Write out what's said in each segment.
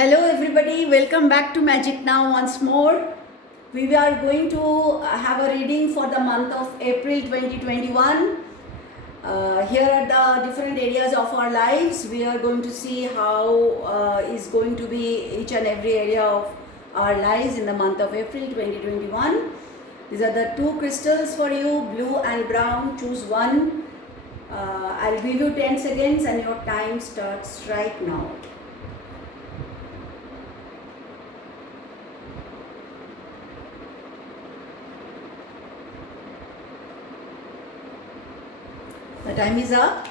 Hello everybody, welcome back to Magic Now once more. We are going to have a reading for the month of April 2021. Here are the different areas of our lives. We are going to see how is going to be each and every area of our lives in the month of April 2021. These are the two crystals for you, blue and brown. Choose one. I'll give you 10 seconds and your time starts right now. The time is up.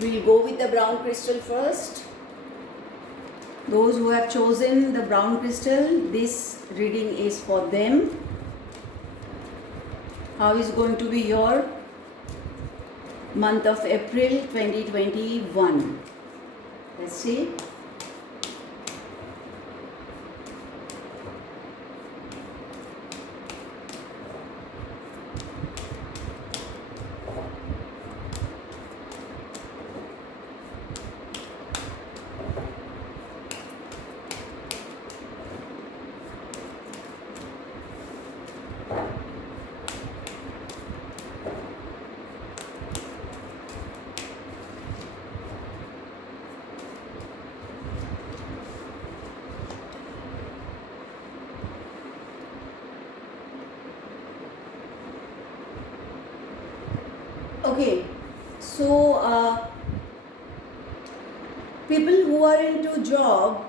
We'll go with the brown crystal first. Those who have chosen the brown crystal, this reading is for them. How is going to be your month of April 2021? Let's see. Okay, so people who are into job,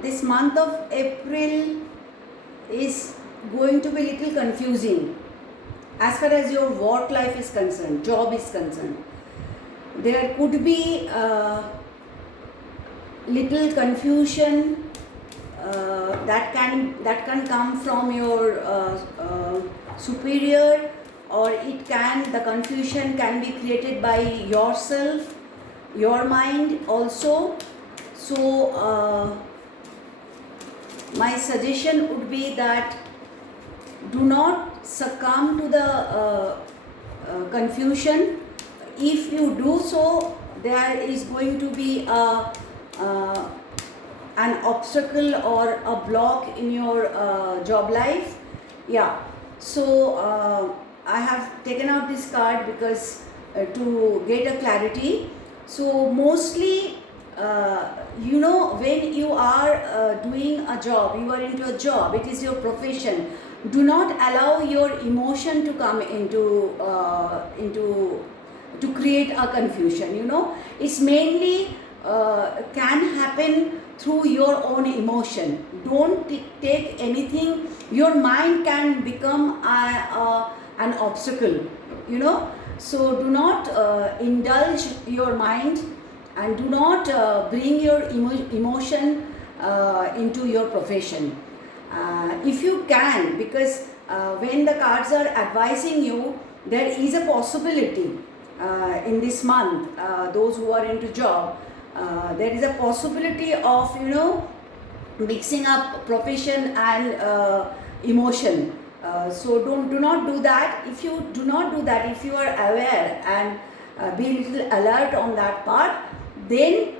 this month of April is going to be little confusing as far as your work life is concerned, job is concerned. There could be little confusion that can come from your superior, or the confusion can be created by yourself, your mind also. So my suggestion would be that do not succumb to the confusion. If you do so, there is going to be an obstacle or a block in your job life. Yeah, so I have taken out this card because to get a clarity. So mostly when you are doing a job, you are into a job, it is your profession. Do not allow your emotion to come into to create a confusion. It's mainly can happen through your own emotion. Don't take anything. Your mind can become an obstacle. So do not indulge your mind, and do not bring your emotion into your profession. If you can, because when the cards are advising you, there is a possibility in this month, those who are into job, there is a possibility of mixing up profession and emotion. So do not do that. If you do not do that, if you are aware and be a little alert on that part, then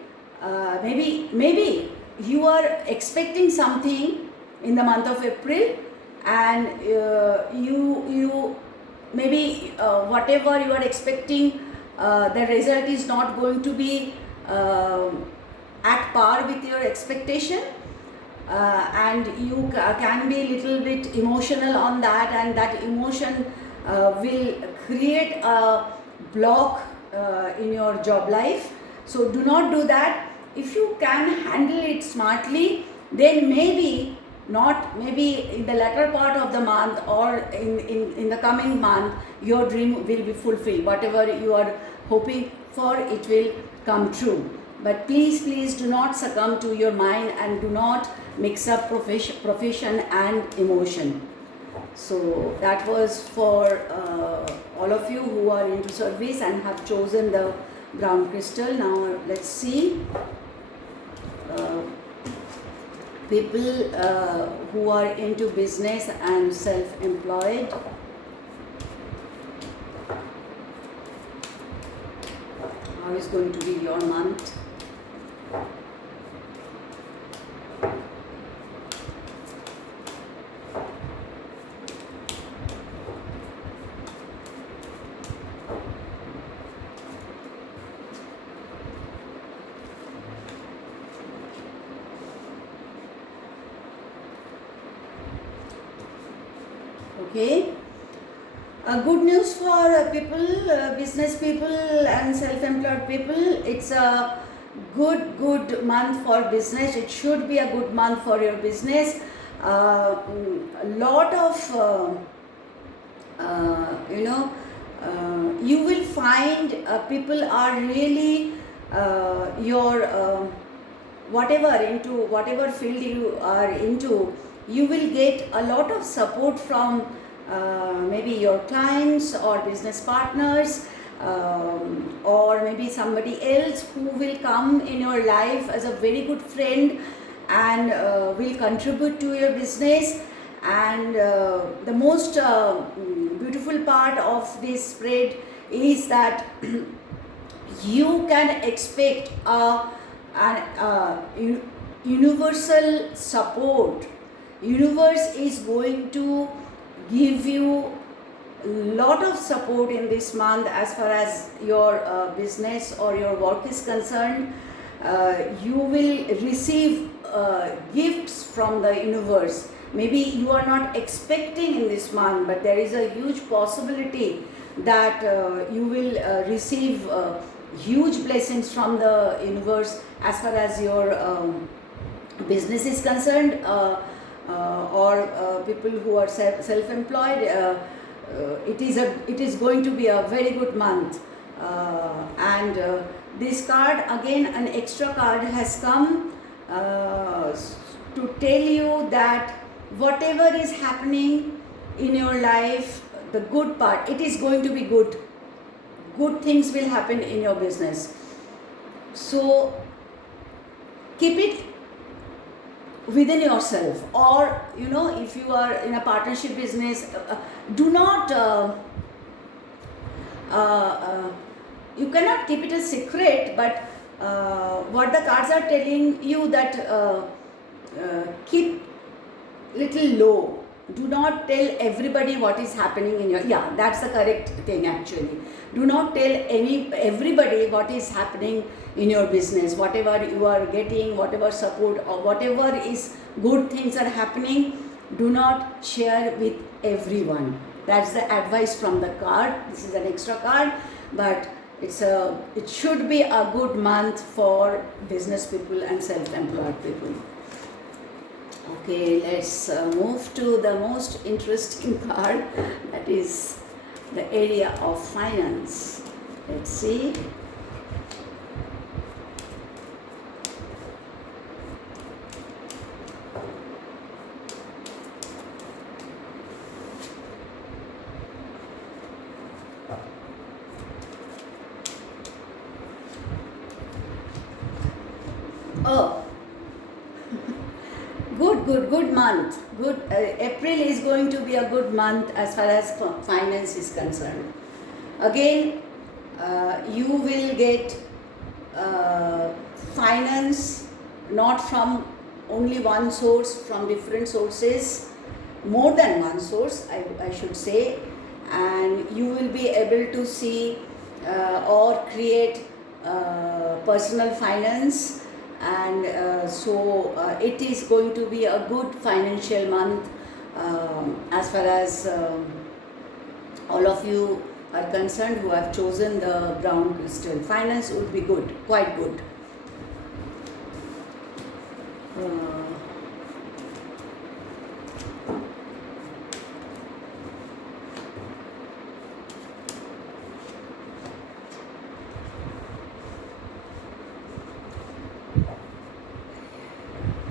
maybe you are expecting something in the month of April, and you maybe whatever you are expecting, the result is not going to be at par with your expectation. And you can be a little bit emotional on that, and that emotion will create a block in your job life. So do not do that. If you can handle it smartly, then maybe in the latter part of the month, or in the coming month, your dream will be fulfilled. Whatever you are hoping for, it will come true. But please do not succumb to your mind, and do not mix up profession and emotion. So that was for all of you who are into service and have chosen the brown crystal. Now let's see people who are into business and self-employed. How is going to be your month? Okay. Good news for people, business people and self-employed people. It's a good month for business. It should be a good month for your business. A lot of you will find people are really your whatever field you are into, you will get a lot of support from maybe your clients or business partners, or maybe somebody else who will come in your life as a very good friend and will contribute to your business. And the most beautiful part of this spread is that you can expect universal support. Universe is going to give you a lot of support in this month as far as your business or your work is concerned. You will receive gifts from the universe. Maybe you are not expecting in this month, but there is a huge possibility that you will receive huge blessings from the universe as far as your business is concerned, or people who are self-employed. It is going to be a very good month. And this card, again an extra card has come to tell you that whatever is happening in your life, the good part, it is going to be good. Good things will happen in your business. So keep it within yourself, or if you are in a partnership business, do not you cannot keep it a secret, but what the cards are telling you that keep little low. Do not tell everybody what is happening in your, that's the correct thing actually. Do not tell everybody what is happening in your business, whatever you are getting, whatever support or whatever is good things are happening. Do not share with everyone. That's the advice from the card. This is an extra card, but it should be a good month for business people and self-employed people. Okay, let's move to the most interesting card, that is the area of finance. Let's see. Oh, good month. Good. April is going to be a good month as far as finance is concerned. Again, you will get finance not from only one source, from different sources, more than one source, I should say, and you will be able to see or create personal finance. And so it is going to be a good financial month as far as all of you are concerned who have chosen the brown crystal. Finance would be good, quite good.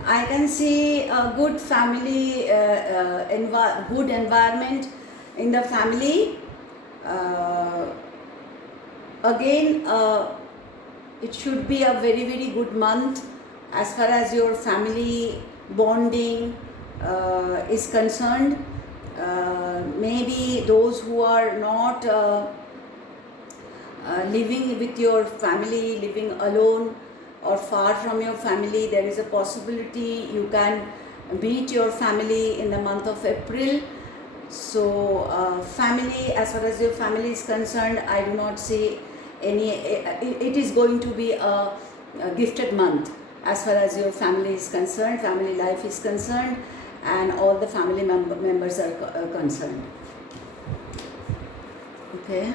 I can see a good family, good environment in the family. Again, it should be a very good month as far as your family bonding is concerned. Maybe those who are not living with your family, living alone or far from your family, there is a possibility you can meet your family in the month of April. So family, as far as your family is concerned, I do not see any, it is going to be a gifted month as far as your family is concerned, family life is concerned. and all the family members are concerned. Okay.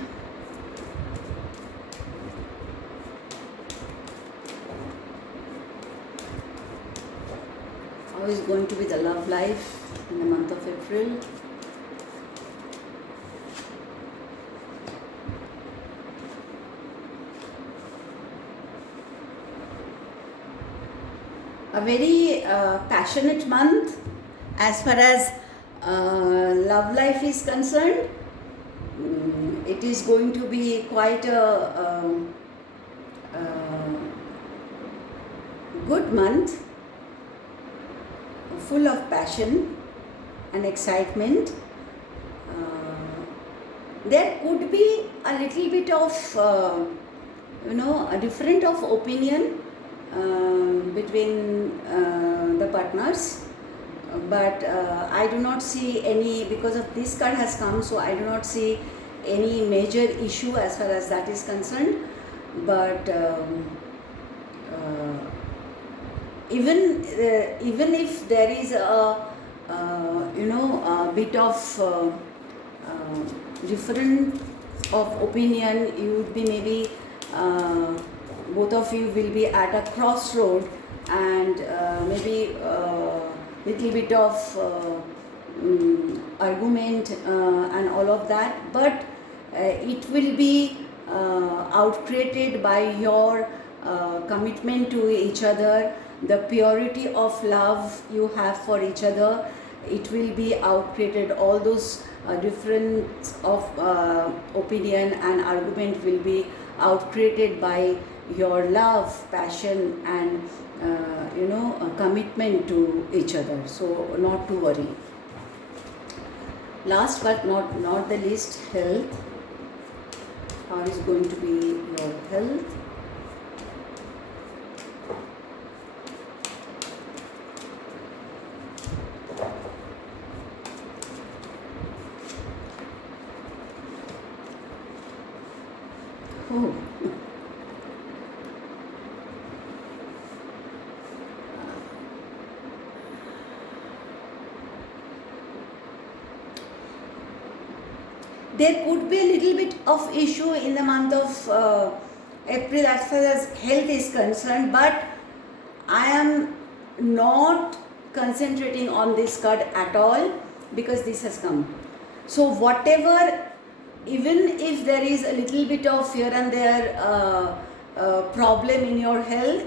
How is going to be the love life in the month of April? A very passionate month as far as love life is concerned. It is going to be quite a good month, full of passion and excitement. There could be a little bit of a different of opinion between the partners, but I do not see any, because of this card has come, so I do not see any major issue as far as that is concerned. But even if there is a bit of different of opinion, you would be maybe both of you will be at a crossroad, and maybe little bit of argument and all of that, but it will be outcreated by your commitment to each other, the purity of love you have for each other. It will be outcreated. All those difference of opinion and argument will be outcreated by your love, passion, and commitment to each other. So not to worry. Last but not the least, health. How is going to be your health? Oh. There could be a little bit of issue in the month of April as far as health is concerned, but I am not concentrating on this card at all because this has come. So whatever, even if there is a little bit of here and there problem in your health,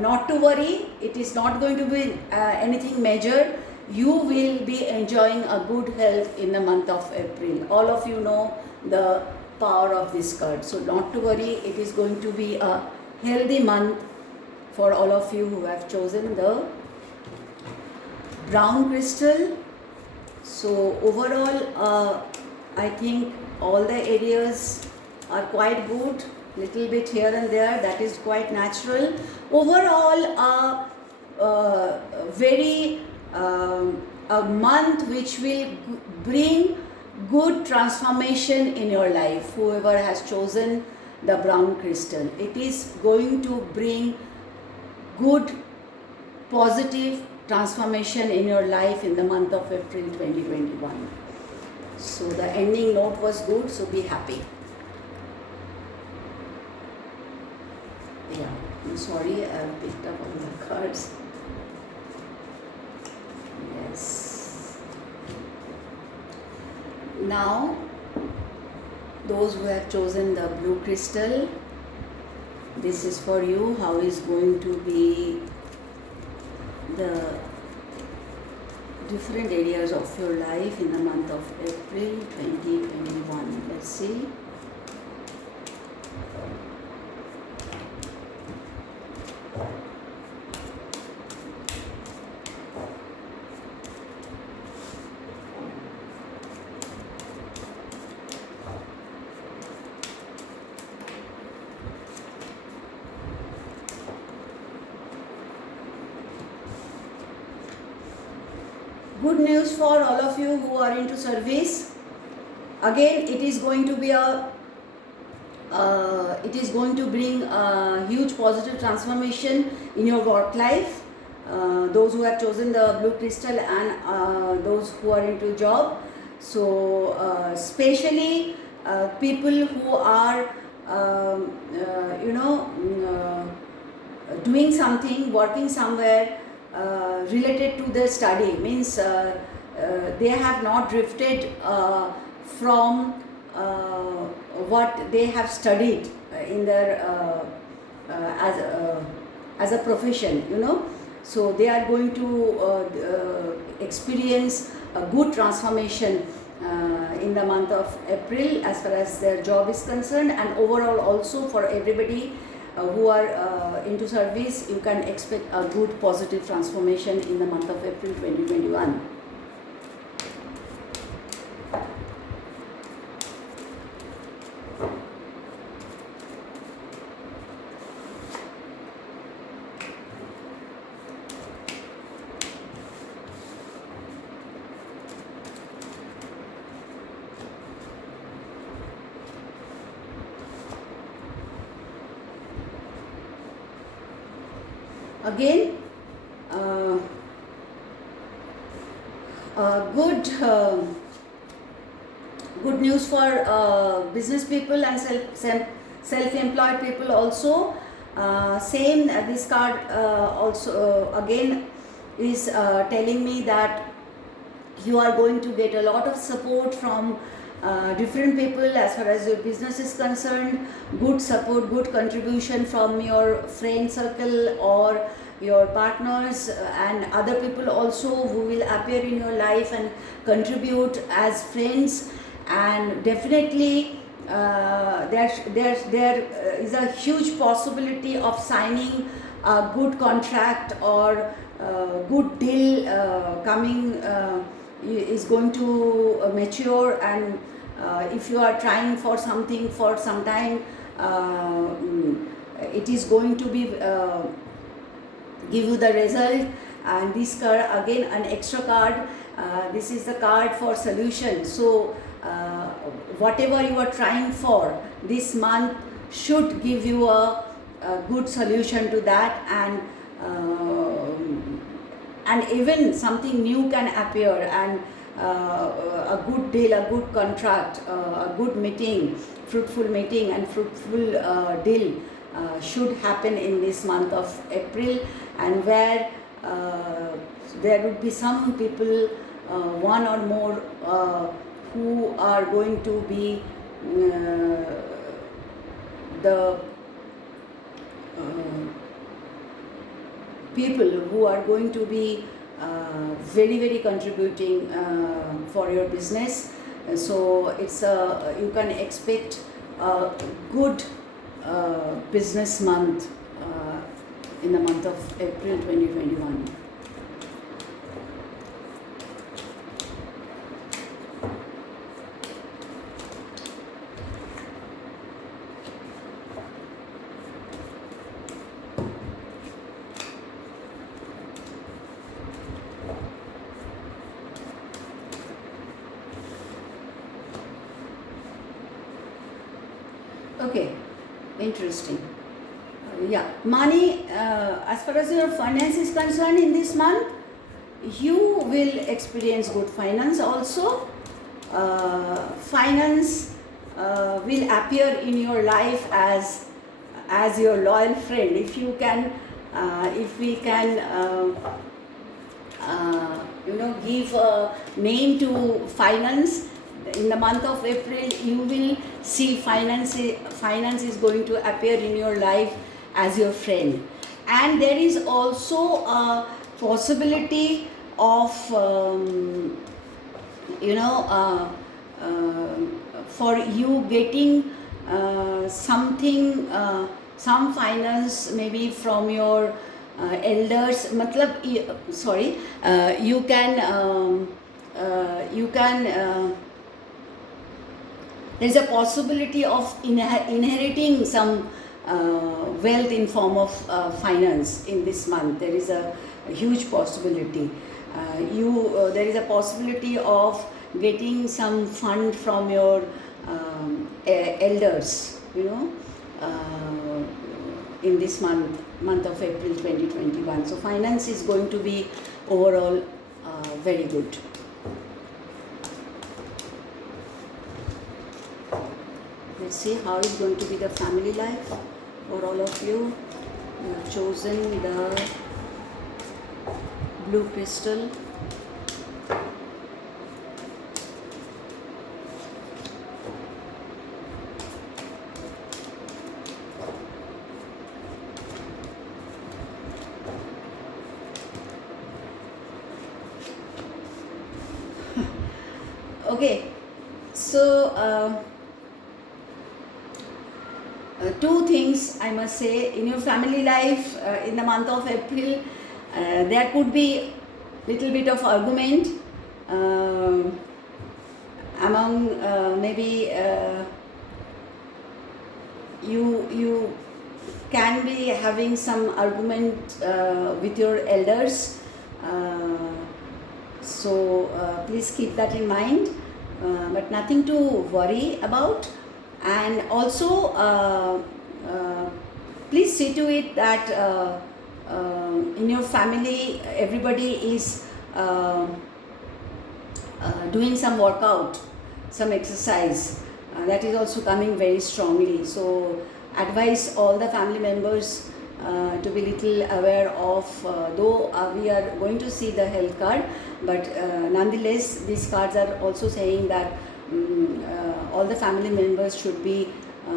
not to worry. It is not going to be anything major. You will be enjoying a good health in the month of April. All of you know the power of this card. So not to worry, it is going to be a healthy month for all of you who have chosen the brown crystal. So overall, I think all the areas are quite good. Little bit here and there, that is quite natural. Overall, very a month which will bring good transformation in your life. Whoever has chosen the brown crystal, it is going to bring good positive transformation in your life in the month of April 2021. So the ending note was good, so be happy. Yeah, I'm sorry, I have picked up all the cards. Yes. Now, those who have chosen the blue crystal, this is for you. How is going to be the different areas of your life in the month of April 2021. Let's see. Good news for all of you who are into service. Again, it is going to be it is going to bring a huge positive transformation in your work life. those who have chosen the blue crystal and those who are into job. So especially people who are doing something, working somewhere related to their study, means they have not drifted from what they have studied in their as a profession, so they are going to experience a good transformation in the month of April as far as their job is concerned, and overall also for everybody who are into service, you can expect a good positive transformation in the month of April 2021. Again, good news for business people and self-employed people also. Same, this card also again is telling me that you are going to get a lot of support from different people as far as your business is concerned. Good support, good contribution from your friend circle or your partners and other people also who will appear in your life and contribute as friends. And definitely there is a huge possibility of signing a good contract or good deal coming is going to mature, and if you are trying for something for some time, it is going to be give you the result. And this card, again an extra card, this is the card for solution. So whatever you are trying for this month should give you a good solution to that, and even something new can appear, and a good deal, a good contract, a good meeting, fruitful meeting and fruitful deal should happen in this month of April, and where there would be some people, one or more, who are going to be the people who are going to be very, very contributing for your business. So it's you can expect a good business month in the month of April 2021. Okay, interesting. Yeah, money, as far as your finance is concerned in this month, you will experience good finance also. Finance will appear in your life as your loyal friend. If you can, if we can, give a name to finance. In the month of April, you will see finance is going to appear in your life as your friend. And there is also a possibility of, for you getting something, some finance maybe from your elders. You can there is a possibility of inheriting some wealth in form of finance in this month. There is a huge possibility. There is a possibility of getting some fund from your elders, in this month of April 2021. So finance is going to be overall very good. Let's see how is going to be the family life for all of you. You have chosen the blue crystal. Okay, so two things I must say. In your family life, in the month of April, there could be little bit of argument among maybe you can be having some argument with your elders. So please keep that in mind, but nothing to worry about. And also please see to it that in your family everybody is doing some workout, some exercise. That is also coming very strongly. So advise all the family members to be little aware of, though we are going to see the health card, but nonetheless these cards are also saying that all the family members should be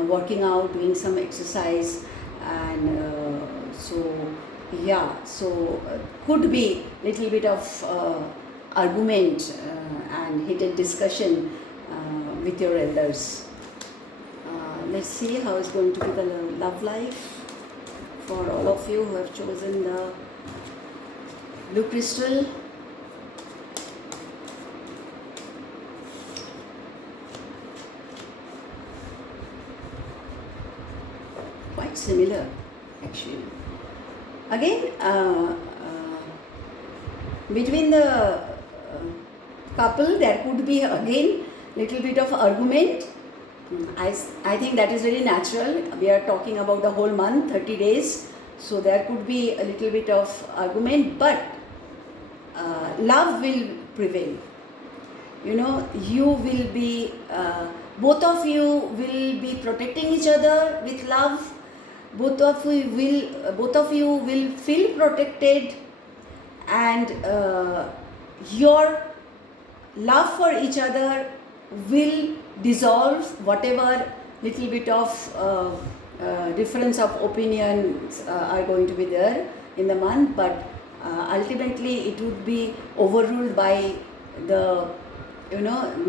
working out, doing some exercise, and so could be little bit of argument and heated discussion with your elders. Let's see how it's going to be the love life for all of you who have chosen the blue crystal. Quite similar actually. Again, between the couple there could be again little bit of argument. I think that is very natural. We are talking about the whole month, 30 days. So there could be a little bit of argument, but love will prevail. You know, you will be, both of you will be protecting each other with love. Both of you will feel protected, and your love for each other will dissolve whatever little bit of difference of opinions are going to be there in the month, but ultimately it would be overruled by the,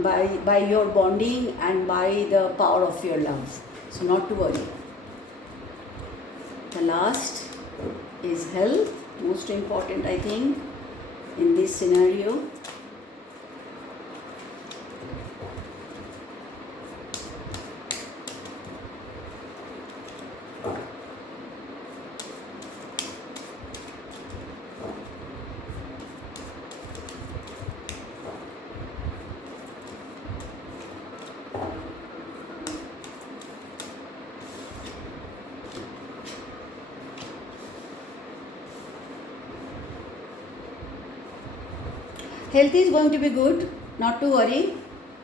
by your bonding and by the power of your love. So not to worry. The last is health, most important I think in this scenario. Health is going to be good, not to worry,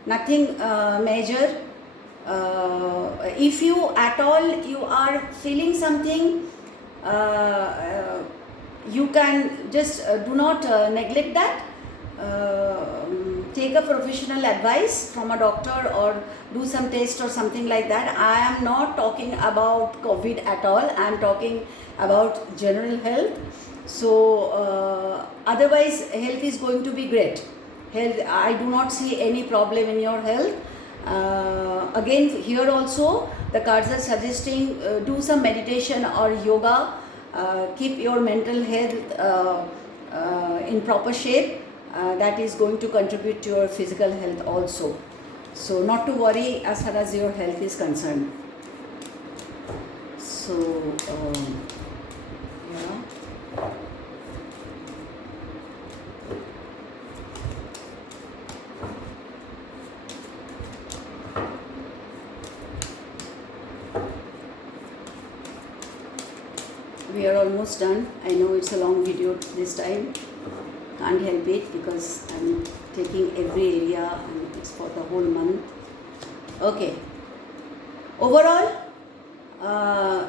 nothing major. If you at all you are feeling something, you can just do not neglect that. Take a professional advice from a doctor or do some test or something like that. I am not talking about COVID at all. I am talking about general health. So otherwise health is going to be great. Health, I do not see any problem in your health. Again, here also the cards are suggesting do some meditation or yoga. Keep your mental health in proper shape. That is going to contribute to your physical health also. So not to worry as far as your health is concerned. So yeah. we are almost done. I know it's a long video this time. Can't help it because I'm taking every area and it's for the whole month. Okay. Overall,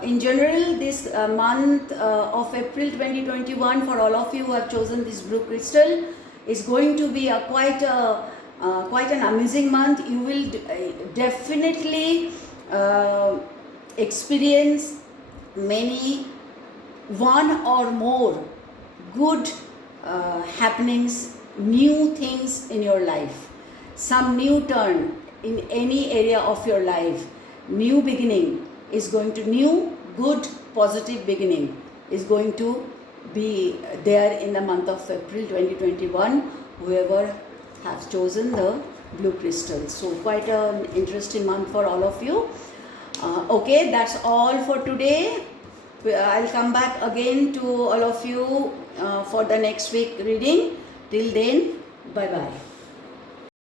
in general, this month of April 2021, for all of you who have chosen this blue crystal, is going to be quite an amazing month. You will definitely experience one or more good happenings, new things in your life, some new turn in any area of your life, new beginning is going to, new good positive beginning is going to be there in the month of April 2021, whoever has chosen the blue crystal. So quite an interesting month for all of you. Okay, that's all for today. I'll come back again to all of you for the next week reading. Till then, bye bye.